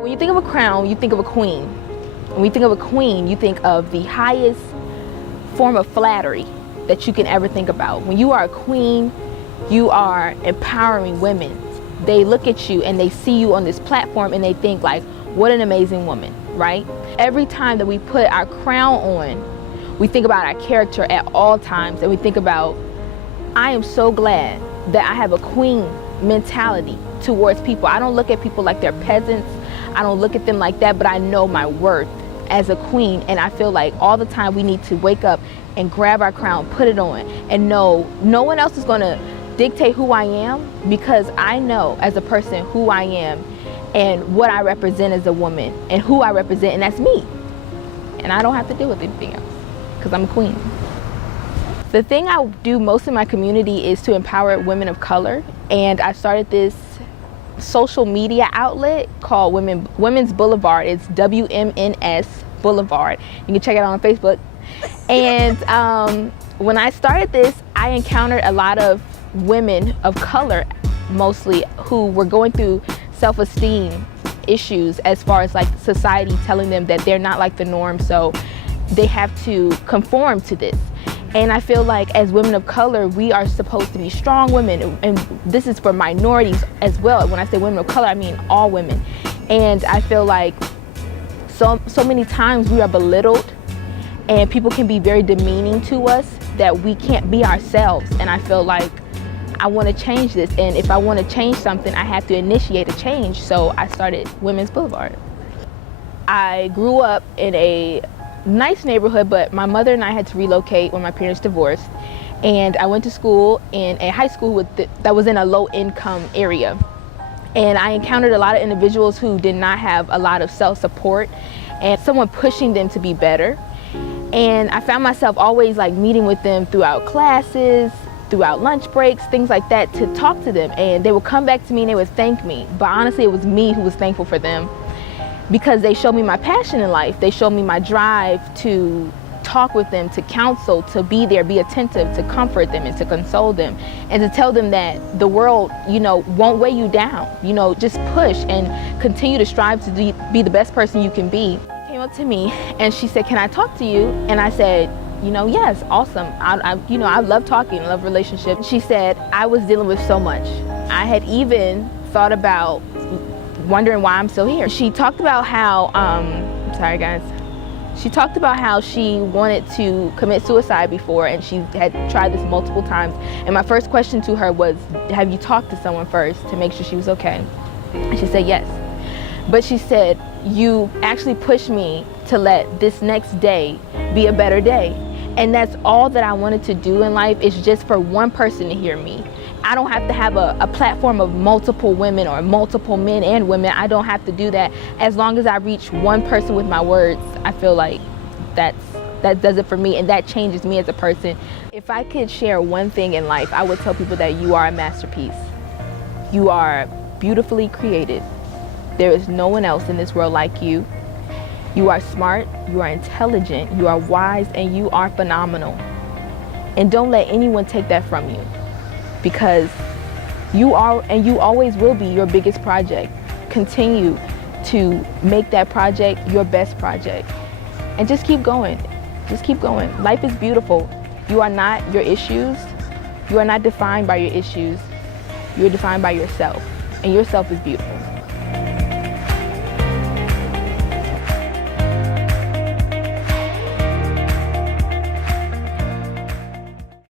When you think of a crown, you think of a queen. When you think of a queen, you think of the highest form of flattery that you can ever think about. When you are a queen, you are empowering women. They look at you and they see you on this platform and they think like, what an amazing woman, right? Every time that we put our crown on, we think about our character at all times, and we think about, I am so glad that I have a queen mentality towards people. I don't look at people like they're peasants. I don't look at them like that, but I know my worth as a queen, and I feel like all the time we need to wake up and grab our crown, put it on, and know no one else is gonna dictate who I am, because I know as a person who I am and what I represent as a woman and who I represent, and that's me. And I don't have to deal with anything else because I'm a queen. The thing I do most in my community is to empower women of color, and I started this social media outlet called Women's Boulevard. It's WMNS Boulevard. You can check it out on Facebook. And when I started this, I encountered a lot of women of color, mostly, who were going through self-esteem issues, as far as like society telling them that they're not like the norm, so they have to conform to this. And I feel like as women of color, we are supposed to be strong women, and this is for minorities as well. When I say women of color, I mean all women. And I feel like so many times we are belittled, and people can be very demeaning to us that we can't be ourselves. And I feel like I want to change this, and if I want to change something, I have to initiate a change. So I started Women's Boulevard. I grew up in a nice neighborhood, but my mother and I had to relocate when my parents divorced, and I went to school in a high school that was in a low-income area, and I encountered a lot of individuals who did not have a lot of self-support and someone pushing them to be better. And I found myself always like meeting with them throughout classes, throughout lunch breaks, things like that, to talk to them, and they would come back to me and they would thank me, but honestly it was me who was thankful for them, because they showed me my passion in life. They showed me my drive to talk with them, to counsel, to be there, be attentive, to comfort them and to console them, and to tell them that the world, won't weigh you down. Just push and continue to strive to be the best person you can be. She came up to me and she said, "Can I talk to you?" And I said, yes, awesome. I love talking, I love relationships. She said, "I was dealing with so much. I had even thought about wondering why I'm still here." She talked about how, sorry guys. She talked about how she wanted to commit suicide before, and she had tried this multiple times. And my first question to her was, have you talked to someone first to make sure she was okay? And she said yes. But she said, you actually pushed me to let this next day be a better day. And that's all that I wanted to do in life, is just for one person to hear me. I don't have to have a platform of multiple women or multiple men and women. I don't have to do that. As long as I reach one person with my words, I feel like that does it for me, and that changes me as a person. If I could share one thing in life, I would tell people that you are a masterpiece. You are beautifully created. There is no one else in this world like you. You are smart, you are intelligent, you are wise, and you are phenomenal. And don't let anyone take that from you, because you are, and you always will be, your biggest project. Continue to make that project your best project, and just keep going. Just keep going. Life is beautiful. You are not your issues. You are not defined by your issues. You are defined by yourself, and yourself is beautiful.